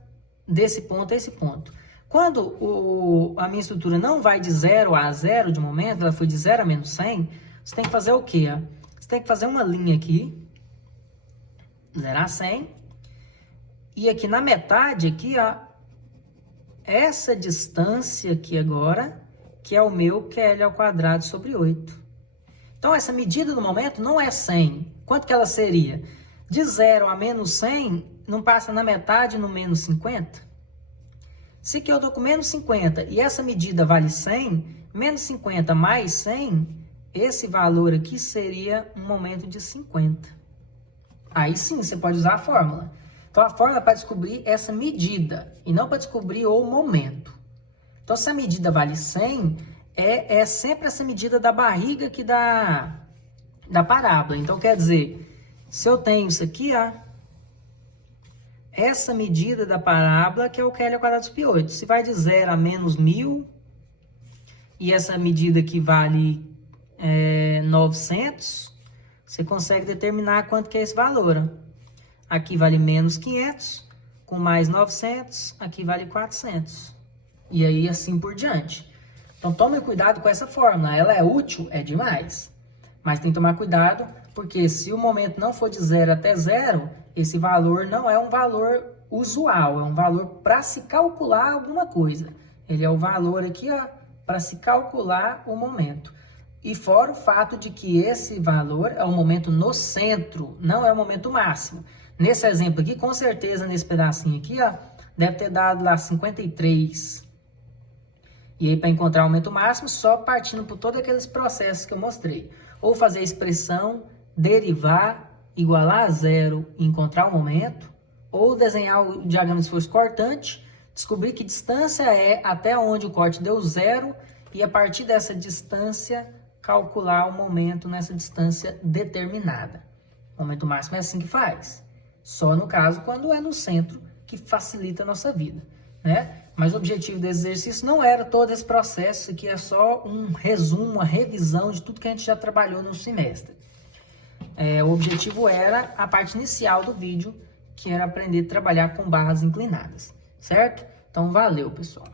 desse ponto a esse ponto. Quando a minha estrutura não vai de 0 a 0 de momento, ela foi de 0 a menos 100, você tem que fazer o quê? Você tem que fazer uma linha aqui, 0 a 100, e aqui na metade, aqui, ó, essa distância aqui agora, que é o meu QL ao quadrado sobre 8. Então, essa medida do momento não é 100. Quanto que ela seria? De 0 a menos 100, não passa na metade no menos 50? Se aqui eu estou com menos 50 e essa medida vale 100, menos 50 mais 100, esse valor aqui seria um momento de 50. Aí sim, você pode usar a fórmula. Então, a fórmula é para descobrir essa medida e não para descobrir o momento. Então, se a medida vale 100, é sempre essa medida da barriga aqui da parábola. Então, quer dizer, se eu tenho isso aqui, ó, essa medida da parábola que é o Q L ao quadrado dos π8. Se vai de 0 a menos 1000, e essa medida aqui vale 900, você consegue determinar quanto que é esse valor. Aqui vale menos 500, com mais 900, aqui vale 400. E aí assim por diante. Então tome cuidado com essa fórmula, ela é útil, é demais. Mas tem que tomar cuidado, porque se o momento não for de 0 até 0, esse valor não é um valor usual, é um valor para se calcular alguma coisa. Ele é o valor aqui, ó, para se calcular o momento. E fora o fato de que esse valor é o momento no centro, não é o momento máximo. Nesse exemplo aqui, com certeza, nesse pedacinho aqui, ó, deve ter dado lá 53. E aí, para encontrar o momento máximo, só partindo por todos aqueles processos que eu mostrei. Ou fazer a expressão, derivar, igualar a zero e encontrar o momento. Ou desenhar o diagrama de esforço cortante, descobrir que distância é até onde o corte deu zero e a partir dessa distância calcular o momento nessa distância determinada. O momento máximo é assim que faz. Só no caso quando é no centro, que facilita a nossa vida, né? Mas o objetivo desse exercício não era todo esse processo, isso aqui é só um resumo, uma revisão de tudo que a gente já trabalhou no semestre. O objetivo era a parte inicial do vídeo, que era aprender a trabalhar com barras inclinadas, certo? Então, valeu, pessoal!